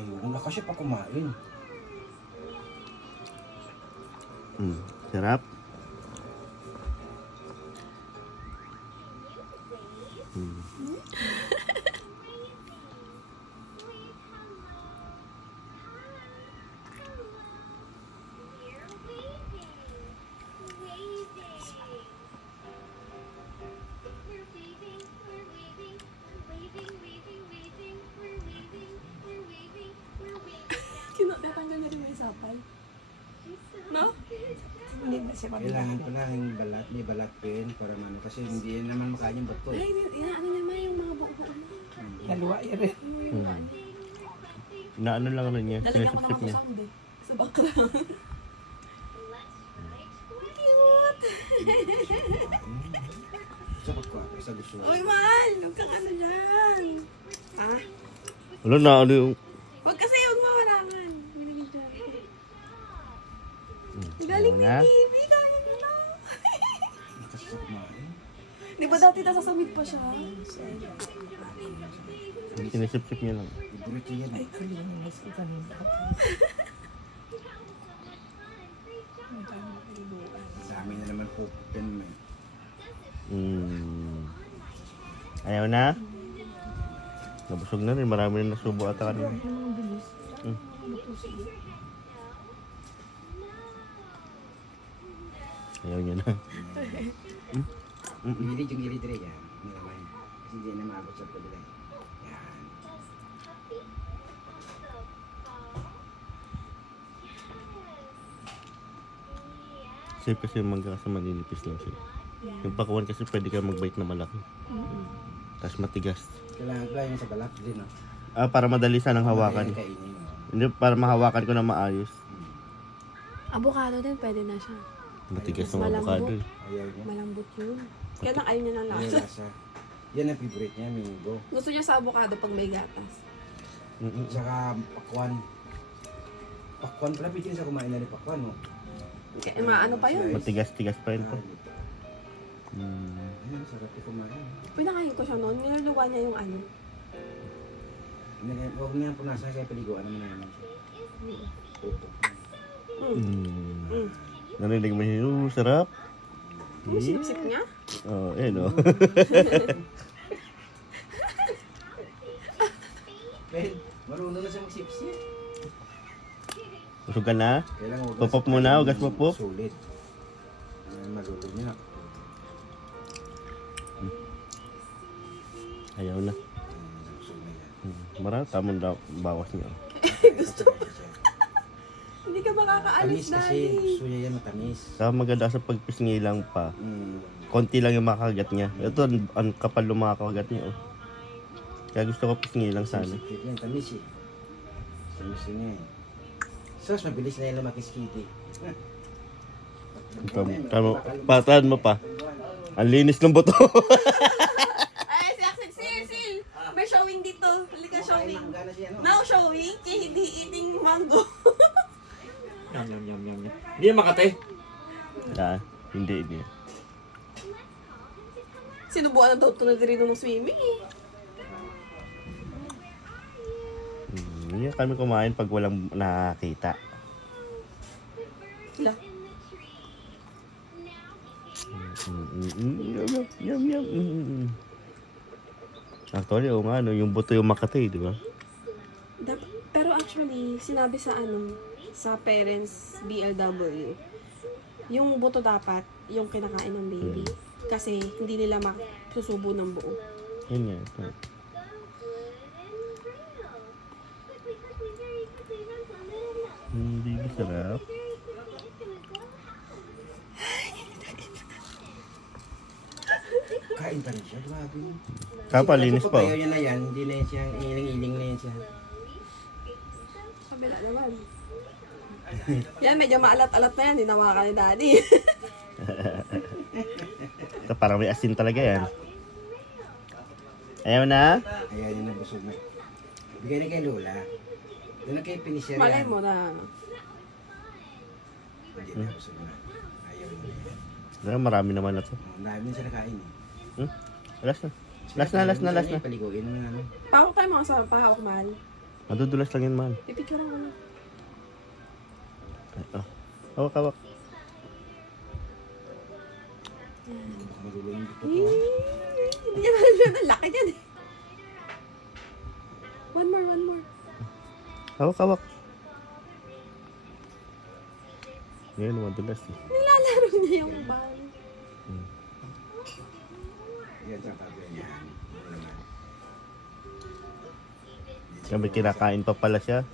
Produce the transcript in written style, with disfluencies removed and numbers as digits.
Ayun, wala kasi pa kumain. Sarap. Kinatanggal na rin may sapay. No? Hindi na siya Kailangan ko na yung balat, may balat pin para mano. Kasi hindi yan naman makain yung bato. Ay, inaano naman yung mga buo-buo mo. Dalawa rin. Naano lang rin niya. Lalagyan ko Sinisip-sip naman niya. sa sound eh. Sa background. Cute! Sa pagkuha, sa gusto. Uy, mahal! Huwag kang ano dyan. Ha? Wala na ano yung... Huwag kasi huwag mawarangan. Binibidyo ako. Ang galing ni na. Bibi. Kaya mo na. Kasi sa kumain. Di ba dati nasasamit pa siya? Sinisip-sip niya lang. Iburito yan. Ay, kalinis ko kanina. Sa amin na naman po. Ganun. Ayaw na? Nabusog na rin. Marami na nasubo ata kanina. Ang bilis. Ayaw niya na. Gilid yung gilid rin yan. Hindi naman. Kasi hindi na maabot sa pagdala. Yan. Safe kasi yung mangga kasi maninipis lang siya. Yung pakuan kasi pwede ka mag-bite na malaki. Tapos matigas. Kailangan ko yung sa balat din. No? Para madali sanang hawakan. Kainin. No? Hindi, para mahawakan ko na maayos. Avocado din, pwede na siya. Matigas ng Malambot. avocado eh. Ayaw niya. Malambot yun. Kaya lang ayaw niya ng Ayaw lasa. lasa. Yan ang favorite niya, Mingo. Gusto niya sa avocado pag may gatas. Saka pakwan. Pakwan pala, pitin sa kumain na rin pakwan. No? Kaya, ano pa yun? Matigas-tigas pa rin po. Ayan, sarap yung kumain. Pinakain ko siya noon. Niluluwa niya yung ano. Huwag niya punasan kaya paliguan naman naman siya. Puto. Narinig mo yun, sarap. Sip-sip niya? Oh, eh no. Ben, marunong na siya magsipsip. Busog ka na? Kailangan hugas. Pupop muna, hugas mo po. Sulit. Malulog niya. Ayaw na. Busog na yan. Marami, tamang bawas niya. Gusto. Hindi ka makakaalis, Tamis kasi. Daddy. Gusto niya yan matamis. Saka maganda sa pagpisngi lang pa. Mm. Konti lang yung makakagat niya. Ito, ang kapal yung makakagat niya. Oh. Kaya gusto ko pisngi lang sana. Sipsip yan, tamis eh. Tamis niya eh. Sos, mabilis na yan lumakis kitty. Patahan mo pa. Ang linis ng buto. Ay, si Axel, Sil! May showing dito. Halika, showing. Mangga na siya, no? Now showing, hindi eating mango. Yum, yum, yum, yum, yum. Hindi na makate. Hindi. Sinubuan na daw ito na rin ng swimming eh. Hindi kami kumain pag walang nakakita. Hala. Yum. Actually, nga, no, yung buto yung makatay, di ba? Pero actually, sinabi sa sa parents BLW, yung buto dapat yung kinakain ng baby. Kasi hindi nila masusubo ng buo. Yun nga. Ito. Hindi masarap. Kain pa rin siya, grabe. Kapalinis pa. Ayaw niya na yan, hindi na yan siya, iling-iling na yan siya. Kabila naman. Yan, medyo maalat-alat na yan. Hinawakan ni Daddy. Ito parang may asin talaga yan. Ayaw na? Ayaw niya na busog na. Bigay na kay Lola. Doon na kay Pinisher Malay yan. mo na. Hindi na busog na. Ayaw niya. Marami naman na to. Ang dami na siya nakain eh. Last na. Last na. Paliguin mo na namin. Pahawak tayo mga sa pahawak, mahal. Madudulas lang yan, mahal. Pipicturean ko na. Ay, oh. Hawak, hawak. Baka magulo yung dito Eh, ko. hindi niya malasyan. Ang laki niyan eh. One more, one more. Hawak, hawak. Ngayon, madulas eh. Nilalaro niya yung ball. Yan sa tabi niya. Kaya may kinakain pa pala siya.